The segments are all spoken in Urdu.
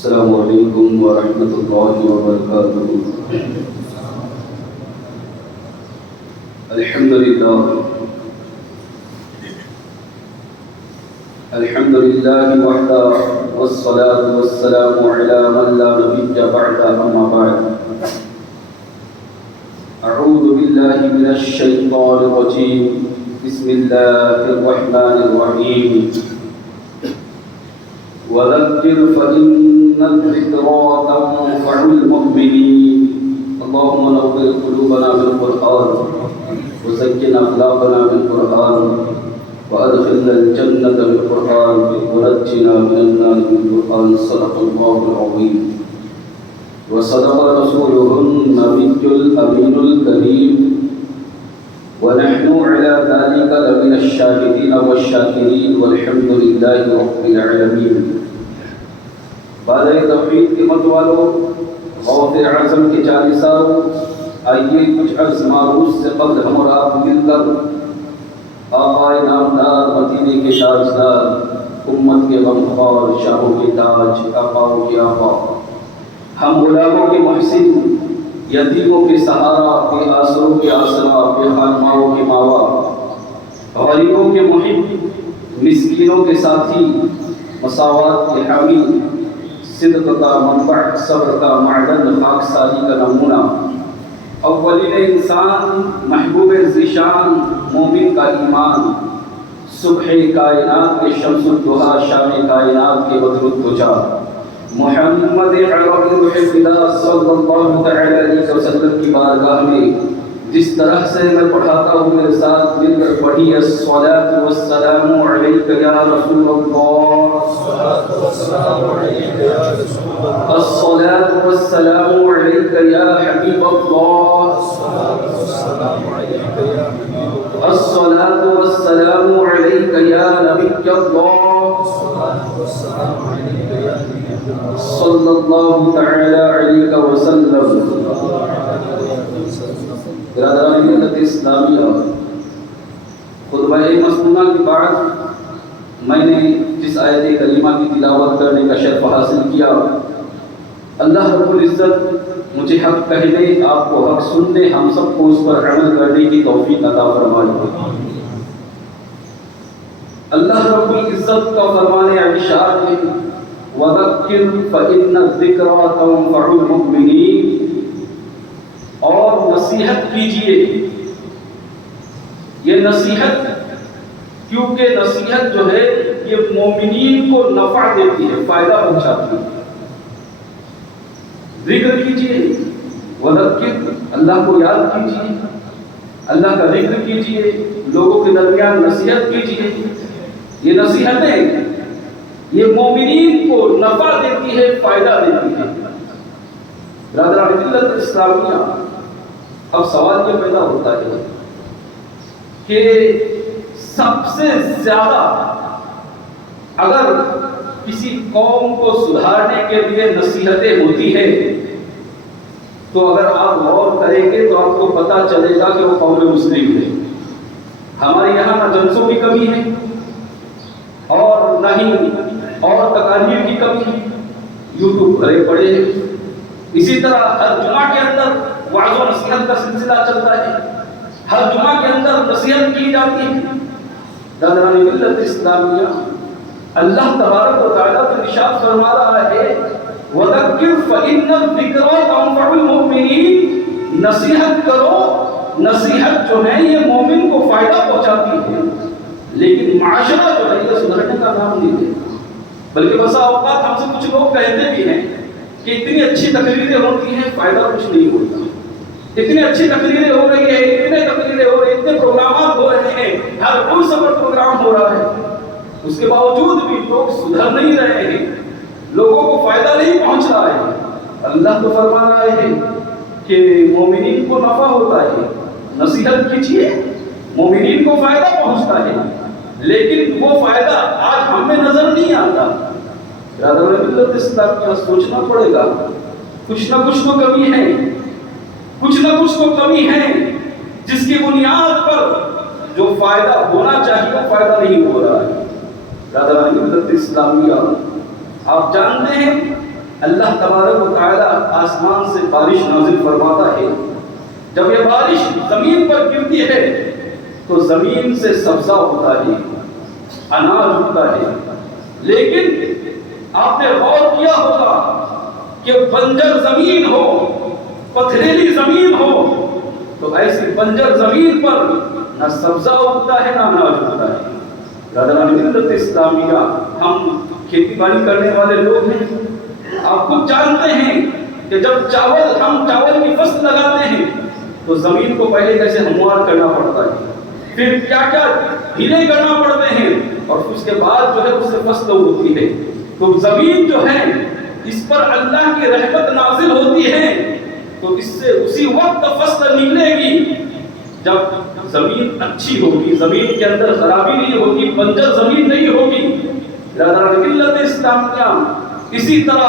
السلام علیکم ورحمۃ اللہ وبرکاتہ۔ الحمد للہ وحدہ والصلاة والسلام علی من لا نبی بعد اما بعد۔ اعوذ باللہ من الشیطان الرجیم، بسم اللہ الرحمن الرحیم۔ وذكر فإن الذكرى تنفع المؤمنين۔ اللهم نور قلوبنا بالقرآن وزين أخلاقنا بالقرآن وأدخلنا الجنة بالقرآن ونجنا من النار بالقرآن۔ صدق الله العظيم وصدق رسوله النبي الأمين الكريم، ونحن على ذلك لمن الشاهدين والشاكرين والحمد لله رب العالمين۔ بعد توحید کے مت والوں، غوث اعظم کے جالسوں، آئیے کچھ عرض معروف سے قبل ہم اور آپ مل کر آقا نامدار، مدینے کے تاجدار، امت کے غمخوار، شاہوں کے تاج، آقاؤں کے آقا، ہم غلاموں کے محسن، یتیموں کے سہارا، بے آسروں کے آسرا، بے خانماؤں کے ماوا، غریبوں کے محب، مسکینوں کے ساتھی، مساوات کے حامی، صدق کا منبع، صبر کا معدن، خاکساری کا نمونہ، اولین انسان، محبوب ذیشان، مومن کا ایمان، صبح کائنات کے شمس الضحیٰ، شام کائنات کے بدر الدجا، محمد عربی روح خدا صلی اللہ تعالی علیہ وسلم کی بارگاہ میں جس طرح سے میں پڑھاتا ہوں میرے ساتھ مل کر پڑھی۔ الصلاۃ والسلام علیک یا رسول اللہ، الصلاۃ والسلام علیک یا حبیب اللہ، الصلاۃ والسلام علیک یا نبی اللہ، صلی اللہ تعالی علیہ وسلم۔ برادران ملت اسلامیہ، خطبہ مسنونہ کے بعد میں نے جس آیت کریمہ کی تلاوت کرنے کا شرف حاصل کیا، اللہ رب العزت مجھے حق کہنے، آپ کو حق سننے، ہم سب کو اس پر عمل کرنے کی توفیق عطا فرمائے۔ اللہ رب العزت کا فرمان ارشاد ہے، وَذَكِّرْ فَإِنَّ الذِّكْرَىٰ تَنفَعُ الْمُؤْمِنِينَ، اور نصیحت کیجئے۔ یہ نصیحت، کیونکہ نصیحت جو ہے یہ مومنین کو نفع دیتی ہے، فائدہ پہنچاتی ہے۔ ذکر کیجئے، وذکر، اللہ کو یاد کیجئے، اللہ کا ذکر کیجئے، لوگوں کے درمیان نصیحت کیجئے۔ یہ نصیحتیں یہ مومنین کو نفع دیتی ہے، فائدہ دیتی ہے۔ برادران ملت اسلامیہ، اب سوال یہ پیدا ہوتا ہے کہ سب سے زیادہ اگر کسی قوم کو سدھارنے کے لیے نصیحتیں ہوتی ہیں تو اگر آپ غور کریں گے تو آپ کو پتہ چلے گا کہ وہ قوم مسلم ہے۔ ہمارے یہاں نہ جنسوں کی کمی ہے اور نہ ہی اور تقاریر کی کمی ہے، یوٹیوب بھرے پڑے ہیں۔ اسی طرح ہر جمعہ کے اندر وعظ و نصیحت کا سلسلہ چلتا ہے، ہر جمعہ کے اندر نصیحت کی جاتی ہے۔ برادران ملت اسلامیہ، اللہ تبارک و تعالیٰ تو ارشاد فرما رہا ہے، وَذَكِّرْ فَإِنَّ الذِّكْرَىٰ تَنفَعُ الْمُؤْمِنِينَ، نصیحت کرو، نصیحت جو ہے یہ مومن کو فائدہ پہنچاتی ہے، لیکن معاشرہ جو ہے یہ سدھرنے کا نام نہیں لیتا۔ بلکہ بسا اوقات ہم سے کچھ لوگ کہتے بھی ہیں کہ اتنی اچھی تقریریں ہوتی ہیں، فائدہ کچھ نہیں ہوتا، اتنی اچھی تقریریں ہو رہی ہیں، اتنے تقریریں ہو رہی ہیں، اتنے پروگرامات ہو رہے ہیں، ہر روز پر پروگرام ہو رہا ہے، اس کے باوجود بھی لوگ سدھر نہیں رہے ہیں، لوگوں کو فائدہ نہیں پہنچ رہا ہے۔ اللہ تو فرما رہا ہے کہ مومنین کو نفع ہوتا ہے، نصیحت کیجیے، مومنین کو فائدہ پہنچتا ہے، لیکن وہ فائدہ آج ہم میں نظر نہیں آتا۔ برادران ملت اسلامیہ، سوچنا پڑے گا، کچھ نہ کچھ تو کمی ہے، کچھ نہ کچھ تو کمی ہے جس کی بنیاد پر جو فائدہ ہونا چاہیے وہ فائدہ نہیں ہو رہا ہے۔ برادران ملت اسلامیہ، آپ جانتے ہیں اللہ تبارک و تعالی آسمان سے بارش نازل فرماتا ہے. جب یہ بارش زمین پر گرتی ہے تو زمین سے سبزہ ہوتا ہے، اناج ہوتا ہے. لیکن آپ نے غور کیا ہوگا کہ بنجر زمین ہو، پتھریلی زمین ہو، تو ایسی بنجر زمین پر نہ سبزہ اگتا ہے نہ اناج ہوتا ہے. برادران ملت اسلامیہ، ہم کھیتی باڑی کرنے والے لوگ ہیں. آپ خود جانتے ہیں کہ جب ہم چاول کی فصل لگاتے ہیں تو زمین کو پہلے کیسے ہموار کرنا پڑتا ہے، پھر کیا کیا ڈھیلے کرنا پڑتے ہیں، اور اس کے بعد جو ہے اس سے فصل ہوتی ہے. تو زمین جو ہے اس پر اللہ کی رحمت نازل ہوتی ہے تو اس سے اسی وقت فصل نکلے گی جب زمین اچھی ہوگی، زمین کے اندر خرابی نہیں ہوگی، بنجر زمین نہیں ہوگی. برادران ملت اسلامیہ، اسی طرح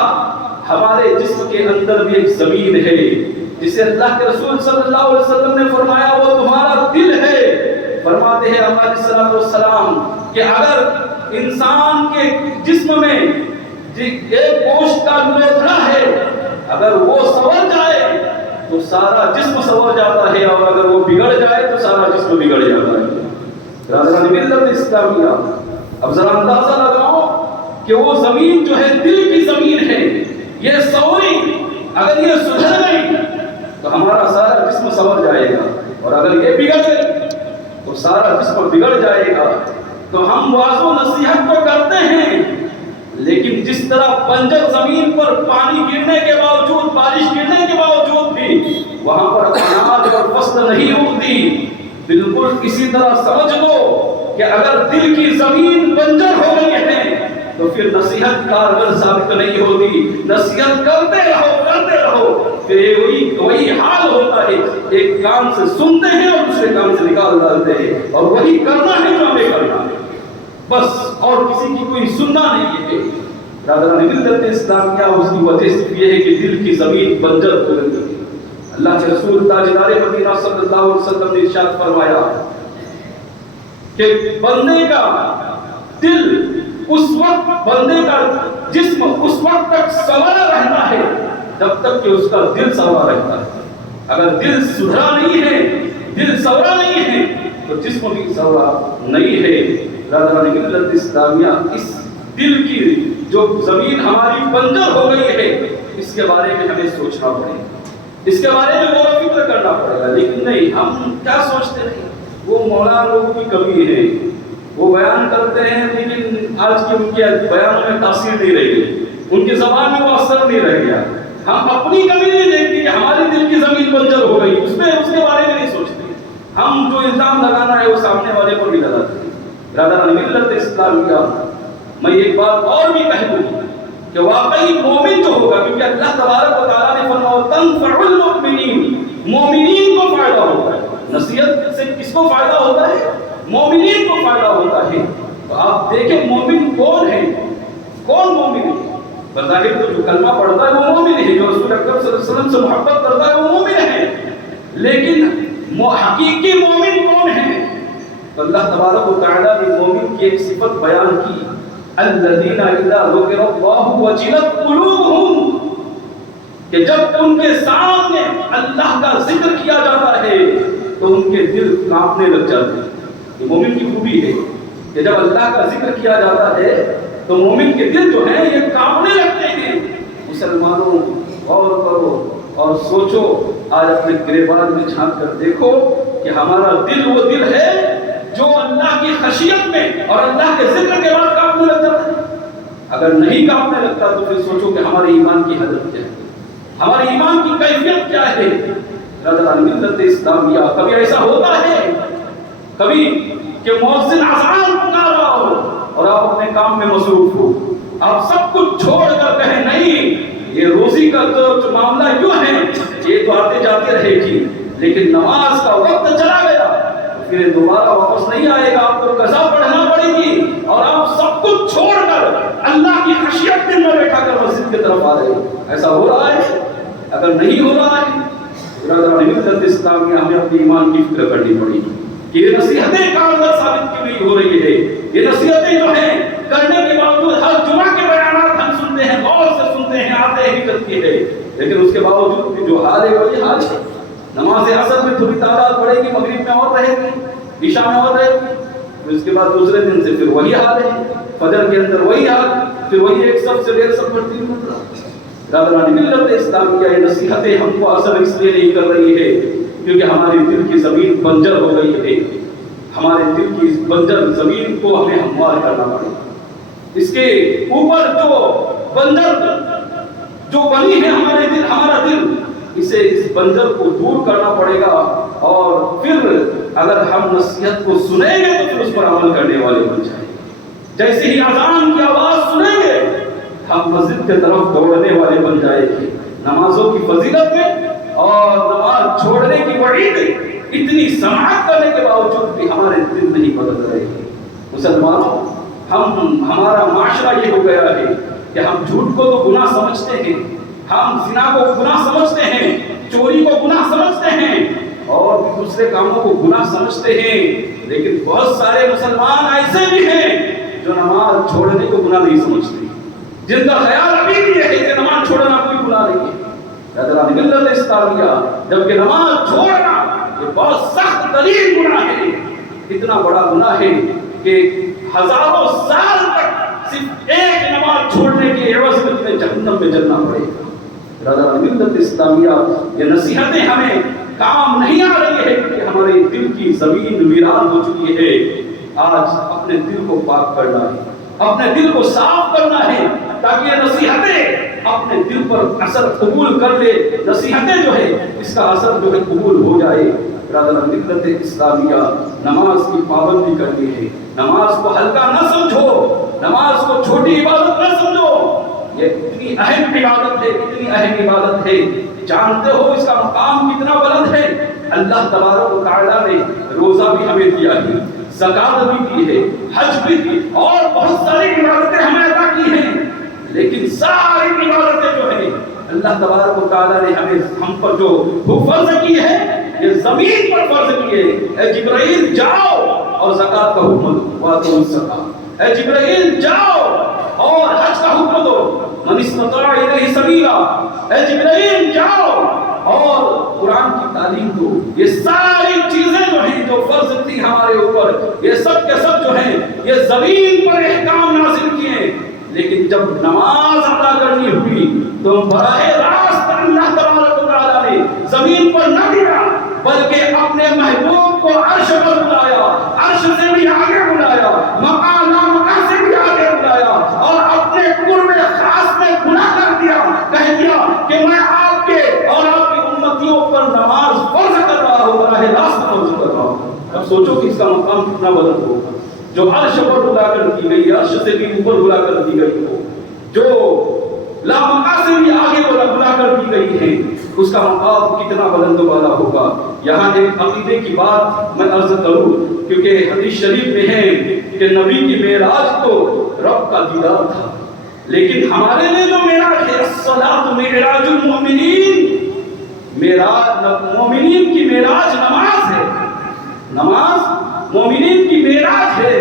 ہمارے جسم کے اندر بھی ایک زمین ہے جسے اللہ کے رسول صلی اللہ علیہ وسلم نے فرمایا وہ تمہارا دل ہے. فرماتے ہیں علیہ السلام کہ اگر انسان کے جسم میں ایک گوشت کا لوتھڑا ہے، اگر وہ سنور جائے تو سارا جسم سنور جاتا ہے، اور اگر وہ بگڑ جائے تو سارا جسم بگڑ جاتا ہے. برادران ملت اسلامیہ، اب ذرا اندازہ لگاؤ کہ وہ زمین جو ہے دل کی زمین ہے، یہ سوری اگر یہ سدھر گئی تو ہمارا سارا جسم سنور جائے گا، اور اگر یہ بگڑ گئی تو سارا جسم بگڑ جائے گا. تو ہم واعظ و نصیحت تو کرتے ہیں، لیکن جس طرح بنجر زمین پر پانی گرنے کے باوجود، بارش گرنے کے باوجود بھی وہاں پر اناج اور فصل نہیں اگتی، بالکل اسی طرح سمجھ لو کہ اگر دل کی زمین بنجر ہو گئی ہے تو پھر نصیحت کارگر ثابت نہیں ہوتی. نصیحت کرتے رہو پھر وہی حال ہوتا ہے، ایک کان سے سنتے ہیں اور دوسرے کان سے نکال ڈالتے ہیں، اور وہی کرنا ہے جو ہمیں کرنا ہے بس، اور کسی کی کوئی سننا نہیں ہے. برادران ملت اسلامیہ، اس کی وجہ صرف یہ ہے کہ دل کی زمین بنجر ہو گئی. اللہ کے رسول تاجدار مدینہ صلی اللہ علیہ وسلم نے ارشاد فرمایا کہ بندے کا دل اس وقت، بندے کا جسم اس وقت تک سنورا رہتا ہے جب تک کہ اس کا دل سنورا رہتا ہے. اگر دل سدھرا نہیں ہے، دل سنورا نہیں ہے تو جسم بھی سنورا نہیں ہے. برادران ملت اسلامیہ، اس دل کی جو زمین ہماری بنجر ہو گئی ہے اس کے بارے میں ہمیں سوچنا پڑے گا، اس کے بارے میں غور و فکر کرنا پڑے گا. لیکن نہیں، ہم کیا سوچتے ہیں، وہ مولانا لوگوں کی کمی ہے، وہ بیان کرتے ہیں لیکن آج کے ان کے بیانوں میں تاثیر نہیں رہ گئی، ان کی زبان میں وہ اثر نہیں رہ گیا. ہم اپنی کمی نہیں دیکھتے کہ ہماری دل کی زمین بنجر ہو گئی، اس کے بارے میں نہیں سوچتے. ہم جو الزام لگانا ہے وہ سامنے والے پر بھی لگاتے ہیں. برادران ملت اسلامیہ، میں ایک بات اور بھی کہہ دوں کہ واقعی مومن جو ہوگا، کیونکہ اللہ تبارک و تعالیٰ نے فرمایا تنفع المؤمنین، مومنین کو فائدہ ہوتا ہے. نصیحت سے کس کو فائدہ ہوتا ہے؟ مومنین کو فائدہ ہوتا ہے. تو آپ دیکھیں مومن کون ہے، کون مومن ہے؟ بظاہر تو جو کلمہ پڑھتا ہے وہ مومن ہے، جو رسول اکرم صلی اللہ علیہ وسلم سے محبت کرتا ہے وہ مومن ہے. لیکن حقیقی مومن کون ہے؟ اللہ تبارک و تعالیٰ نے مومن کی ایک صفت بیان کی، الذین اذا ذکر اللہ وجلت قلوبہم، کہ جب ان کے سامنے اللہ کا ذکر کیا جاتا ہے تو ان کے دل کانپنے لگ جاتے ہیں. یہ مومن کی خوبی ہے کہ جب اللہ کا ذکر کیا جاتا ہے تو مومن کے دل جو ہیں یہ کانپنے لگتے ہیں. مسلمانوں غور کرو اور سوچو، آج اپنے گریبان میں جھانک کر دیکھو کہ ہمارا دل وہ دل ہے جو اللہ کی خشیت میں اور اللہ کے ذکر کے بعد کانپنے لگ جاتا ہے. اگر نہیں کانپنے لگتا تو پھر سوچو کہ ہمارے ایمان کی حالت کیا ہے، ہمارے ایمان کی کیفیت کیا ہے. برادران ملت اسلامیہ، کبھی ایسا ہوتا ہے کبھی کہ مؤذن اذان پکار رہا ہو اور آپ اپنے کام میں مصروف ہو، آپ سب کچھ چھوڑ کر کہیں نہیں یہ روزی کا جو معاملہ کیوں ہے یہ تو آتے جاتے رہے گی، لیکن نماز کا وقت چلا گیا پھر دوبارہ واپس نہیں آئے گا، آپ کو قضا پڑھنا پڑے گی، اور آپ سب کچھ چھوڑ کر اللہ کی خشیت دل میں بیٹھا کر مسجد کی طرف آ رہے ہیں. ایسا ہو رہا ہے؟ اگر نہیں ہو رہا ہے، برادران ملت اسلامیہ، ہمیں اپنے ایمان کی فکر کرنی پڑے گی کہ یہ نصیحتیں کارگر ثابت کیوں نہیں ہو رہی ہے. یہ نصیحتیں جو ہیں کرنے کے باوجود ہر جمعہ کے بیانات ہم سنتے ہیں، غور سے سنتے ہیں، آتے نکلتی ہے، لیکن اس کے باوجود بھی جو حال ہے وہی حال ہے۔ نماز عصر میں تھوڑی تعداد بڑھے گی، مغرب میں اور رہے گی، عشاء میں اور رہے گی، پھر اس کے بعد دوسرے دن سے پھر وہی حال ہے، فجر کے اندر وہی حال، پھر وہی ایک صف سے 1.5 صف بڑھتی ہوئی۔ برادران ملت اسلامیہ یہ نصیحتیں ہم کو اثر اس لیے نہیں کر رہی ہے کیونکہ ہمارے دل کی زمین بنجر ہو گئی ہے۔ ہمارے دل کی بنجر زمین کو ہمیں ہموار کرنا پڑے گا۔ اس کے اوپر جو بنجر جو بنی ہے ہمارے دل، ہمارا دل، اسے اس بنجر کو دور کرنا پڑے گا، اور پھر اگر ہم نصیحت کو سنیں گے تو پھر اس پر عمل کرنے والے بن جائیں گے۔ جیسے ہی اذان کی آواز سنیں گے ہم مسجد کی طرف دوڑنے والے بن جائیں گے۔ نمازوں کی فضیلت میں اور نماز چھوڑنے کی وعید اتنی سماعت کرنے کے باوجود بھی ہمارے دل نہیں بدل رہے ہیں۔ مسلمانوں، ہمارا معاشرہ یہ ہو گیا ہے کہ ہم جھوٹ کو تو گناہ سمجھتے ہیں، ہم زنا کو گناہ سمجھتے ہیں، چوری کو گناہ سمجھتے ہیں، اور دوسرے کاموں کو گناہ سمجھتے ہیں، لیکن بہت سارے مسلمان ایسے بھی ہیں جو نماز چھوڑنے کو گناہ نہیں سمجھتے، جن کا خیال ابھی بھی ہے کہ نماز چھوڑنا کوئی گناہ نہیں ہے۔ حضرات ملت اسلامیہ، جبکہ نماز چھوڑنا یہ بہت سخت ترین گناہ ہے، اتنا بڑا گناہ ہے کہ ہزاروں سال تک صرف ایک نماز چھوڑنے کے عوض میں تمہیں جہنم میں جلنا پڑے گا۔ حضرات ملت اسلامیہ، یہ نصیحتیں ہمیں کام نہیں آ رہی ہے کہ ہمارے دل کی زمین ویران ہو چکی ہے۔ آج اپنے دل کو پاک کرنا ہے، اپنے دل کو صاف کرنا ہے، تاکہ یہ نصیحتیں اپنے دل پر اثر قبول کر لے۔ نصیحتیں جو ہے اس کا اثر جو ہے قبول ہو جائے۔ برادران ملت اسلامیہ، نماز کی پابندی کرنی ہے، نماز کو ہلکا نہ سمجھو، نماز کو چھوٹی عبادت نہ سمجھو، یہ اتنی اہم عبادت ہے، اتنی اہم عبادت ہے، جانتے ہو اس کا مقام کتنا بلند ہے۔ اللہ تبارک و تعالیٰ نے روزہ بھی ہمیں دیا ہے، زکات بھی دی ہے، حج بھی دی، اور بہت ساری عبادتیں ہمیں عطا کی ہیں، لیکن ساری عبادتیں جو ہیں اللہ تبارک و تعالیٰ نے ہم پر جو فرض کی ہے، یہ زمین پر فرض کی ہے۔ اے جبرائیل جاؤ اور زکات کا حکم دو، واتوا الزکاۃ۔ اے جبرائیل جاؤ اور حج کا حکم دو، من استطاع الیہ سبیلا۔ اے جبرائیل جاؤ اور قرآن کی تعلیم دو۔ یہ ساری چیزیں جو ہیں جو فرض تھی ہمارے اوپر، یہ سب کے سب جو ہیں یہ زمین پر احکام نازل کیے، لیکن جب نماز ادا کرنی ہوئی تو براہ راست اللہ تبارک و تعالیٰ نے زمین پر نہ دیا، بلکہ اپنے محبوب کو عرش پر بلایا، عرش سے بھی آگے بلایا، مقام نامقام سے بھی آگے بلایا، اور اپنے قرب خاص میں گناہ کر دیا، کہہ دیا کہ میں آپ کے اور آپ کی امتیوں پر نماز فرض کر رہا ہوں، براہ راست فرض کر رہا ہوں۔ اب سوچو کہ اس کا مقام کتنا بلند ہوگا، جو عرش پر بلا کر دی گئی، عرش سے بھی اوپر بلا کر دی گئی ہو، جو لامقام سے بھی آگے بلا کر دی گئی ہے، اس کا مقام کتنا بلند والا ہوگا۔ یہاں ایک عقیدے کی بات میں عرض کروں، کیونکہ حدیث شریف میں ہے کہ نبی کی معراج تو رب کا دیدار تھا، لیکن ہمارے لیے جو معراج ہے، الصلاۃ معراج المؤمنین، معراج مومنین کی معراج نماز ہے، نماز مومنین کی معراج ہے۔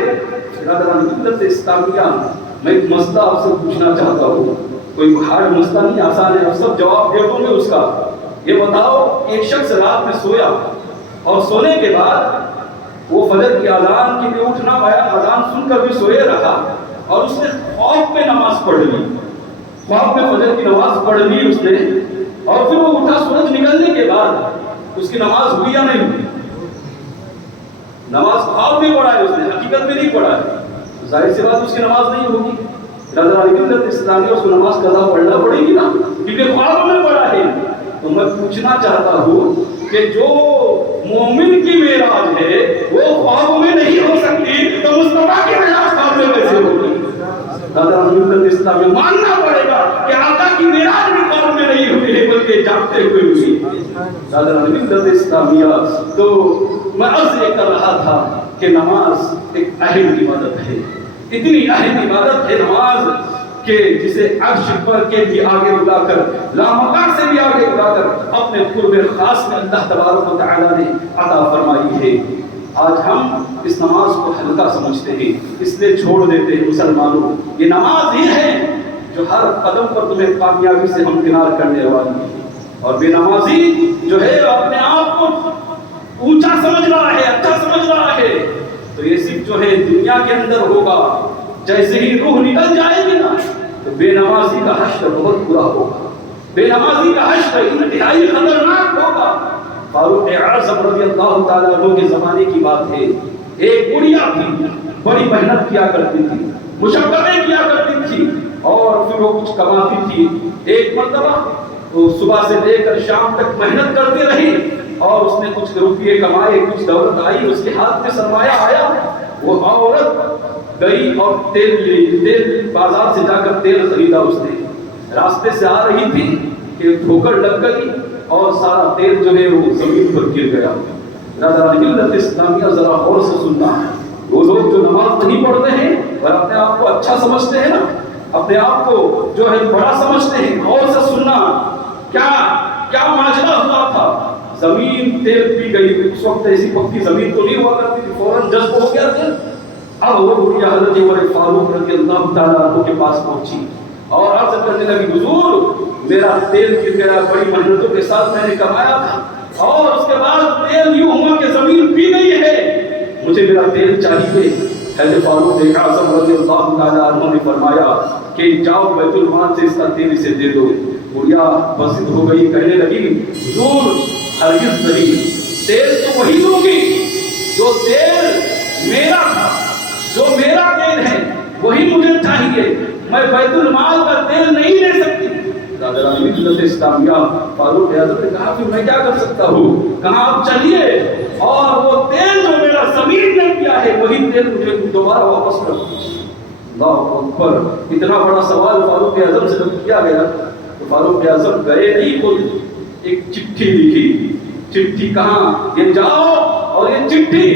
برادران ملت اسلامیہ، میں ایک مسئلہ آپ سے پوچھنا چاہتا ہوں، کوئی ہارڈ مسئلہ نہیں، آسان ہے، آپ سب جواب دے دو گے اس کا۔ یہ بتاؤ، ایک شخص رات میں سویا اور سونے کے بعد وہ فجر کی اذان کے لیے اٹھ نہ پایا، اذان سن کر بھی سوئے رہا، اور اس نے خواب میں نماز پڑھ لی، خواب میں فجر کی نماز پڑھ لی اس نے، اور پھر وہ اٹھا سورج نکلنے کے بعد اس کی نماز ہوئی یا نہیں ہوئی؟ نماز خواب میں پڑھا ہے اس نے، حقیقت میں نہیں پڑھا ہے، ظاہر سی بات اس کی نماز نہیں ہوگی۔ برادران ملت اسلامیہ، اس کو نماز قضا پڑھنا پڑے گی نا، کیونکہ خواب میں پڑھا ہے۔ تو میں پوچھنا چاہتا ہوں کہ جو مومن کی معراج ہے وہ خواب میں نہیں ہو سکتی، تو مصطفیٰ کی معراج خواب میں کیسے ہوگی؟ برادران ملت اسلامیہ، ماننا پڑے گا کہ آقا کی معراج بھی خواب میں نہیں ہوئی ہے، بلکہ جاگتے ہوئے ہوئی۔ برادران ملت اسلامیہ، تو میں عرض یہ کر رہا تھا کہ نماز ایک اہم عبادت ہے، اتنی اہم عبادت ہے نماز کہ جسے عرش پر کے بھی آگے بلا کر، لامکان سے بھی آگے بلا کر اپنے قرب خاص میں اللہ تبارک و تعالیٰ نے عطا فرمائی ہے۔ آج ہم اس نماز کو ہلکا سمجھتے ہیں، اس لیے چھوڑ دیتے ہیں۔ مسلمانوں، یہ نماز ہی ہے جو ہر قدم پر تمہیں کامیابی سے ہمکنار کرنے والی ہے. اور بے نمازی جو ہے اپنے آپ کو اونچا سمجھ رہا ہے, اچھا سمجھ رہا ہے, تو یہ صرف جو ہے دنیا کے اندر ہوگا. جیسے ہی روح نکل جائے گی نا تو بے نمازی کا حشر بہت برا ہوگا. بے نمازی کا حشر انتہائی خطرناک ہوگا. فاروق اعظم رضی اللہ تعالیٰ عنہ کے زمانے کی بات ہے. ایک بڑھیا تھی, بڑی محنت کیا کرتی تھی, مشقتیں کیا کرتی تھی, اور پھر وہ کچھ کماتی تھی. ایک مرتبہ تو صبح سے لے کر شام تک محنت کرتی رہی, اور اس نے کچھ روپیے کمائے, کچھ دولت آئی, اس کے ہاتھ میں سرمایہ آیا. وہ عورت گئی اور تیل بازار سے جا کر تیل خریدا. اس نے راستے سے آ رہی تھی کہ ٹھوکر لگ گئی اور سارا تیل جو ہے وہ زمین پر گر گیا. ملت اسلامیہ ذرا غور سے سننا ہے. وہ لوگ جو نماز نہیں پڑھتے ہیں اور اپنے آپ کو اچھا سمجھتے ہیں نا, اپنے آپ کو جو ہے بڑا سمجھتے ہیں, غور سے سننا کیا ماجرا ہوا تھا. زمین تیل پی گئی. اس وقت ایسی پکی زمین تو نہیں ہوا کرتی تھی, فوراً جذب ہو گیا تیل. اب وہ بڑھیا حضرت عمر فاروق رضی اللہ تعالیٰ عنہ کے پاس پہنچی اور عرض کرنے لگی, حضور میرا تیل گر گیا, بڑی محنتوں کے ساتھ میں نے کمایا تھا, اور اس کے بعد تیل یوں ہوا کہ زمین پی گئی ہے, مجھے میرا تیل چاہیے. حضرت فاروق اعظم رضی اللہ تعالیٰ عنہ نے فرمایا کہ جاؤ بیت المال سے اس کا تیل اسے دے دو. بڑھیا بسط ہو گئی, کہنے لگی, حضور ہرگز نہیں, تیل تو وہی دوں گی جو تیل میرا تھا, جو میرا تیل ہے وہی مجھے چاہیے, میں بیت المال کا تیل نہیں لے سکتی. ملت اسلامیہ فاروق اعظم نے کہا کہ میں کیا کر سکتا ہوں, کہا آپ چلیے اور وہ تیل جو میرا زمین نے کیا ہے وہی تیل مجھے دوبارہ واپس کر دو. اللہ اکبر. اتنا بڑا سوال فاروق اعظم سے جب کیا گیا تو فاروق اعظم گئے نہیں, خود ایک چٹھی لکھی. چٹھی کہاں, یہ جاؤ اور یہ چٹھی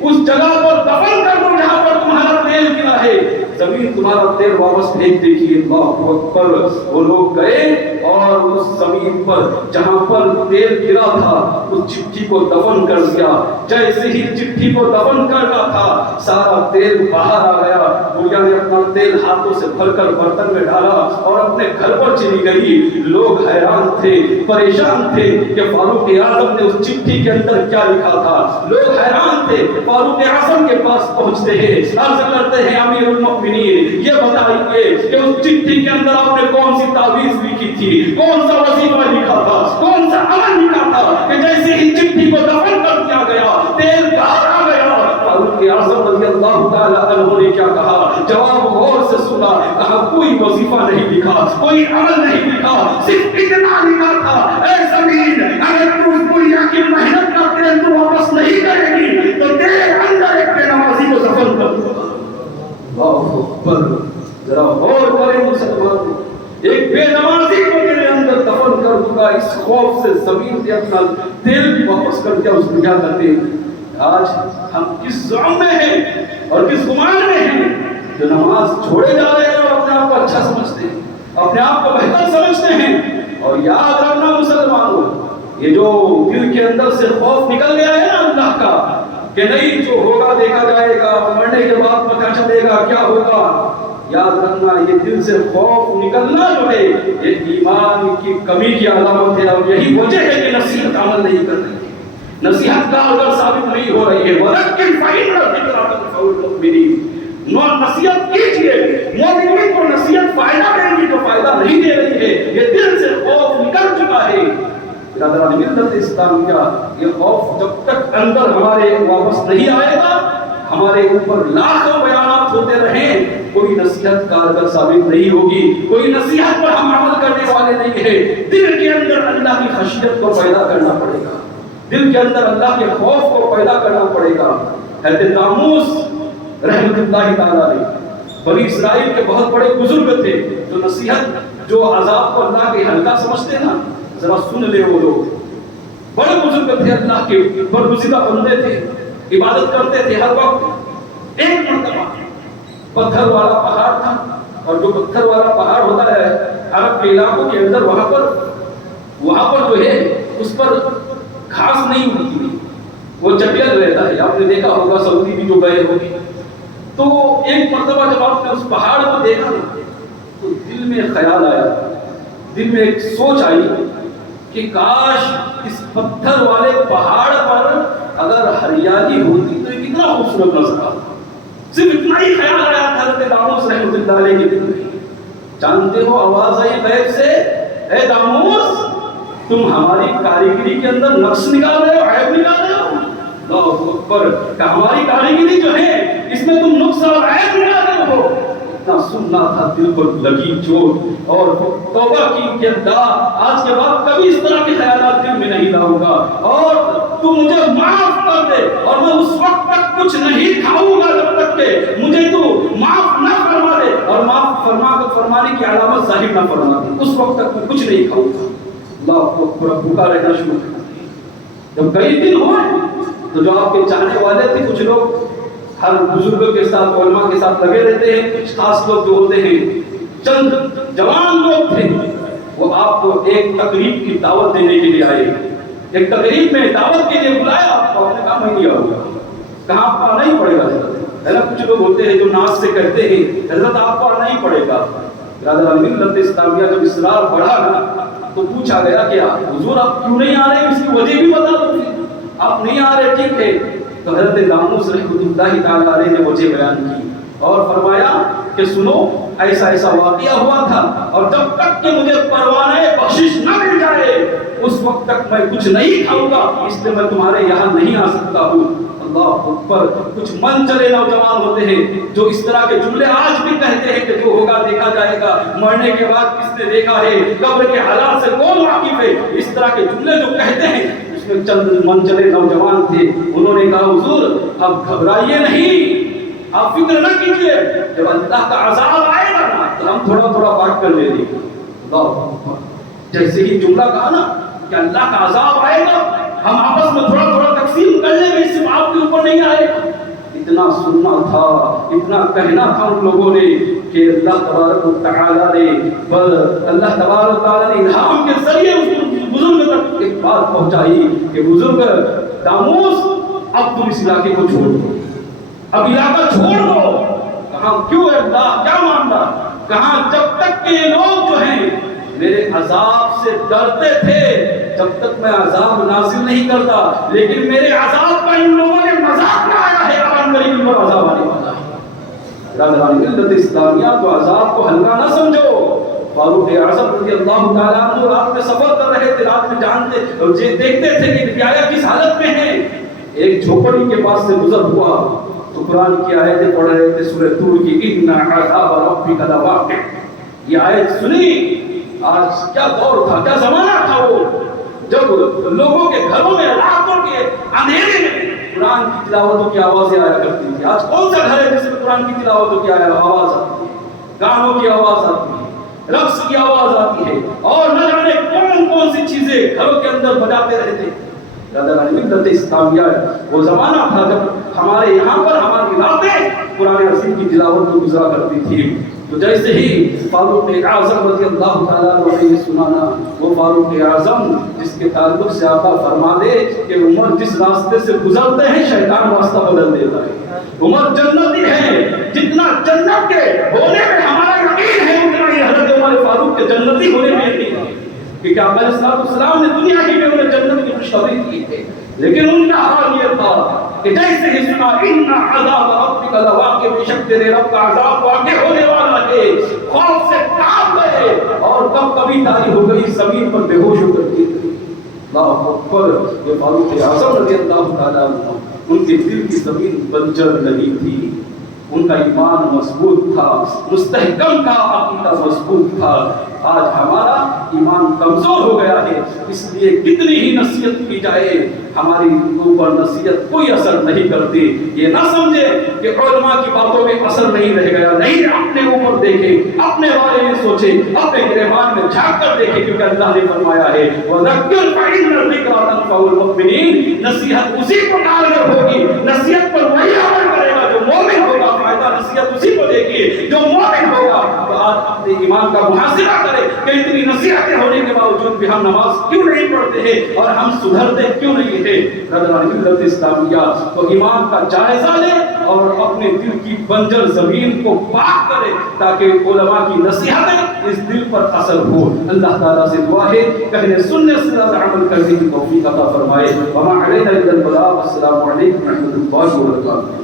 اس جگہ پر دفن کر دو جہاں پر تمہارا تیل گرا ہے, زمین تمہارا تیل واپس بھیج دے گی. اللہ اکبر. وہ لوگ گئے اور اس زمین پر جہاں پر تیل گرا تھا اس چٹھی کو دفن کر دیا. جیسے ہی چٹھی کو دفن کرنا تھا سارا تیل باہر آ گیا. بڑھیا نے اپنا تیل ہاتھوں سے بھر کر برتن میں ڈالا اور اپنے گھر پر چلی گئی. لوگ حیران تھے, پریشان تھے کہ فاروق اعظم نے اس چٹھی کے اندر کیا لکھا تھا. لوگ حیران تھے. فاروق اعظم کے پاس پہنچتے ہیں, عرض کرتے ہیں, امیر المؤمنین یہ بتائیے کہ اس چٹھی کے اندر آپ نے کون سی تعویذ لکھی تھی, کون سا وظیفہ لکھا تھا, کون سا عمل لکھا تھا کہ جیسے ہی چٹھی کو دفن کر دیا گیا تیل باہر آ گیا. فاروق اعظم رضی اللہ تعالیٰ عنہ نے کیا کہا, جواب غور سے سنا. کہا کوئی وظیفہ نہیں لکھا, کوئی عمل نہیں لکھا, صرف اتنا لکھا تھا, اے زمین اگر تو اس دنیا کی محنت کا تیل تو واپس نہیں کرے گی تو تیرے اندر ایک بے نمازی کو دفن کر دوں گا. اللہ اکبر. ذرا غور کریں مسلمان, ایک بے نمازی کو میرے اندر دفن کر دوں گا. اس خوف سے زمین سے اپنا تیل بھی واپس کر دیا اس دنیا کا تیل. آج ہم کس زعم میں ہیں اور کس گمان میں ہیں جو نماز چھوڑے جا رہے ہیں اور اپنے آپ کو اچھا سمجھتے ہیں, اپنے آپ کو بہتر سمجھتے ہیں. اور یاد رکھنا مسلمانوں, یہ جو دل کے اندر سے خوف نکل گیا ہے نا اللہ کا کہ نہیں جو ہوگا دیکھا جائے گا, مرنے کے بعد پتہ چلے گا کیا ہوگا, یاد رکھنا یہ دل سے خوف نکلنا جو ہے یہ ایمان کی کمی کی علامت ہے. اور یہی وجہ ہے کہ نصیحت عمل نہیں کر رہی ہے, نصیحت کا اگر ثابت نہیں ہو رہی ہے. وَذَكِّرْ فَإِنَّ الذِّكْرَىٰ تَنفَعُ الْمُؤْمِنِينَ. نصیحت کیجیے, مومنین کو نصیحت فائدہ دے گی جو فائدہ نہیں دے رہی ہے. یہ دل سے خوف نکل چکا ہے. برادران ملت اسلامیہ, یہ خوف جب تک اندر ہمارے واپس نہیں آئے گا, ہمارے اوپر لاکھوں بیانات ہوتے رہیں, کوئی نصیحت کارگر ثابت نہیں ہوگی, کوئی نصیحت پر ہم عمل کرنے والے نہیں ہیں. دل کے اندر اللہ کی خشیت کو پیدا کرنا پڑے گا, دل کے اندر اللہ کے خوف کو پیدا کرنا پڑے گا. حضرت طاموس رحمۃ اللہ تعالیٰ نے, بنی اسرائیل کے بہت بڑے بزرگ تھے, جو نصیحت جو عذاب کو اللہ کے ہلکا سمجھتے نا, ذرا سن لے. وہ لوگ بڑے بزرگ تھے, اللہ کے برگزیدہ بندے تھے, عبادت کرتے تھے ہر وقت. ایک مرتبہ پتھر والا پہاڑ تھا, اور جو پتھر والا پہاڑ ہوتا ہے عرب کے علاقوں کے اندر, وہاں پر جو ہے اس پر گھاس نہیں ہوتی, وہ چٹیل رہتا ہے. آپ نے دیکھا ہوگا, سعودی بھی جو گئے ہوگی. تو ایک مرتبہ جب آپ نے اس پہاڑ کو دیکھا نا تو دل میں خیال آیا, دل میں ایک سوچ آئی کہ کاش اس پتھر والے پہاڑ پر اگر ہریالی ہوتی تو یہ کتنا خوبصورت نظر آتا. صرف اتنا ہی خیال آیا تھا حضرت داموس رحمۃ اللہ علیہ کے دل میں. جانتے ہو آواز آئی غیب سے, اے داموس تم ہماری کاریگری کے اندر نقص نکال رہے ہو, عیب نکال رہے ہو. اللہ اکبر, کہ ہماری کاریگری جو ہے اس میں تم نقص اور عیب نکال رہے ہو. اتنا سننا تھا, دل پر لگی چوٹ اور توبہ کی کہ اللہ آج کے بعد کبھی اس طرح کے خیالات دل میں نہیں لاؤں گا, اور تو مجھے معاف کر دے, اور میں اس وقت تک کچھ نہیں کھاؤں گا جب تک کہ مجھے تو معاف نہ فرما دے, اور معاف فرمانے کی علامت ظاہر نہ فرما دے. اس وقت تک میں کچھ نہیں کھاؤں گا. اللہ کو پورا بھوکا رہنا شروع کر دیا. جب کئی دن ہوئے تو جو آپ کے چاہنے والے تھے, کچھ لوگ ہر بزرگوں کے ساتھ علماء کے ساتھ لگے رہتے ہیں, کچھ خاص لوگ جو ہوتے ہیں چند جوان لوگ تھے, وہ آپ کو ایک تقریب کی دعوت دینے کے لیے آئے. ایک تقریب میں دعوت کے لیے بلایا آپ کو, آپ نے کہا میں نہیں آؤں گا. کہاں آپ کو آنا ہی پڑے گا حضرت. ہے نا, کچھ لوگ ہوتے ہیں جو ناز سے کہتے ہیں حضرت آپ کو آنا ہی پڑے گا. ملت اسلامیہ جب اصرار بڑھا نا تو پوچھا گیا کہ حضور آپ کیوں نہیں آ رہے, اس کی وجہ بھی بتا دو. آپ نہیں آ رہے, ٹھیک ہے. تو حضرت داموس رحمۃ اللہ تعالی علیہ نے وجہ بیان کی اور فرمایا کہ سنو, ایسا ایسا واقعہ ہوا تھا, اور جب تک کہ مجھے پروانہ بخشش نہ مل جائے اس وقت تک میں کچھ نہیں کھاؤں گا, اس لیے میں تمہارے یہاں نہیں آ سکتا ہوں. اللہ اکبر. کچھ من چلے نوجوان ہوتے ہیں جو اس طرح کے جملے آج بھی کہتے ہیں کہ جو ہوگا دیکھا جائے گا, مرنے کے بعد کس نے دیکھا ہے, قبر کے حالات سے کون واقف ہے. اس طرح کے جملے جو کہتے ہیں, اس میں چند من چلے نوجوان تھے. انہوں نے کہا حضور اب گھبرائیے نہیں, آپ فکر نہ کیجیے, جب اللہ کا عذاب آئے گا نا تو ہم تھوڑا تھوڑا بانٹ کر لے لیں گے. اللہ جیسے ہی جملہ کہا نا کہ اللہ کا عذاب آئے گا, ہم آپس میں تھوڑا تھوڑا تقسیم کر لیں گے, اس سے آپ کے اوپر نہیں آئے گا. اتنا سننا تھا, اتنا کہنا تھا ان لوگوں نے کہ اللہ تبارک و تعالی نے الہام کے ذریعے اس بزرگ تک ایک بات پہنچائی کہ بزرگ داموس اب تم اس علاقے کو چھوڑ دو, اب علاقہ چھوڑ دو. کہاں کیوں ہے اللہ, کیا معاملہ؟ کہاں جب تک کہ یہ لوگ جو ہیں میرے عذاب سے ڈرتے تھے, جب تک میں عذاب نازل نہیں کرتا, لیکن میرے عذاب کا ان لوگوں نے مذاق اڑایا ہے, آن قریب پر عذاب آنے والا ہے. رضوان ملت اسلامیہ تو عذاب کو ہلکا نہ سمجھو. فاروق اعظم رضی اللہ تعالیٰ عنہ رات میں سفر کر رہے تھے, رات میں جانتے دیکھتے تھے کہ رعایا کس حالت میں ہے. ایک جھوپڑی کے پاس سے گزر ہوا تو قرآن کی آیتیں پڑھ رہے تھے, سورہ طور کی ان عذاب ربک لواقع. یہ آیت سنی, آج کیا دور تھا, کیا زمانہ تھا وہ, جب لوگوں کے گھروں میں راتوں کے اندھیرے میں قرآن کی تلاوتوں کی آوازیں آیا کرتی تھی. آج کون سا گھر ہے جس میں قرآن کی تلاوتوں کی آواز آتی ہے, گانوں کی آواز آتی ہے, رقص کی آواز آتی ہے, اور نہ جانے کون کون سی چیزیں گھروں کے اندر بجاتے رہتے. ملت اسلامیہ وہ زمانہ تھا جب ہمارے یہاں پر ہماری راتیں قرآن عظیم کی تلاوت کو گزرا کرتی تھی. تو جیسے ہی فاروق اعظم رضی اللہ تعالیٰ عنہ نے سنانا, وہ فاروق اعظم جس کے تعلق سے آقا فرما دے کہ عمر جس راستے سے گزرتے ہیں شیطان راستہ بدل دیتا ہے. عمر جنتی ہے, جتنا جنت کے ہونے میں ہمارا یقین ہے اتنا ہی حضرت عمر فاروق کے جنتی ہونے میں یقین ہے, کیونکہ آقا علیہ السلام نے دنیا ہی میں انہیں جنت کی خوشخبری کی ہے. لیکن ان کا حال یہ تھا کہ جیسے ہی سنا ان عذاب ربک لواقع, بے شک تیرے رب کا عذاب واقع ہونے والا ہے, خوف سے کانپ گئے اور کب کبھی تاری ہو گئی, زمین پر بے ہوش ہو کر گر گئے. اللہ اکبر. یہ فاروق اعظم رضی اللہ تعالیٰ عنہ, ان کے دل کی زمین بنجر نہیں تھی, ان کا ایمان مضبوط تھا, مستحکم تھا, عقیدہ مضبوط تھا. آج ہمارا ایمان کمزور ہو گیا ہے, اس لیے کتنی ہی نصیحت کی جائے ہماری اوپر نصیحت کوئی اثر نہیں کرتی. یہ نہ سمجھے کہ علماء کی باتوں میں اثر نہیں رہ گیا, نہیں, اپنے اوپر دیکھیں, اپنے بارے میں سوچیں, اپنے گریبان میں جھانک کر دیکھیں, کیونکہ اللہ نے فرمایا ہے وَذَكِّرْ فَإِنَّ الذِّكْرَىٰ تَنفَعُ الْمُؤْمِنِينَ. نصیحت اسی کو کارگر ہوگی, نصیحت پر وہی عمل کرے گا جو مومن ہوگا, فائدہ نصیحت اسی کو دے گی جو مومن ہوگا. تو آج اپنے ایمان کا محاسبہ کریں کہ اتنی نصیحتیں ہونے کے باوجود بھی ہم نماز کیوں نہیں پڑھتے ہیں اور ہم سدھرتے کیوں نہیں ہیں. ملت اسلامیہ تو ایمان کا جائزہ لے, اور اپنے دل کی بنجر زمین کو پاک کرے تاکہ علماء کی نصیحتیں اس دل پر اثر ہو. اللہ تعالیٰ سے دعا ہے کہنے سننے سے زیادہ عمل کرنے کی توفیق عطا فرمائے. وما علینا الا البلاغ. السلام علیکم ورحمۃ اللہ وبرکاتہ.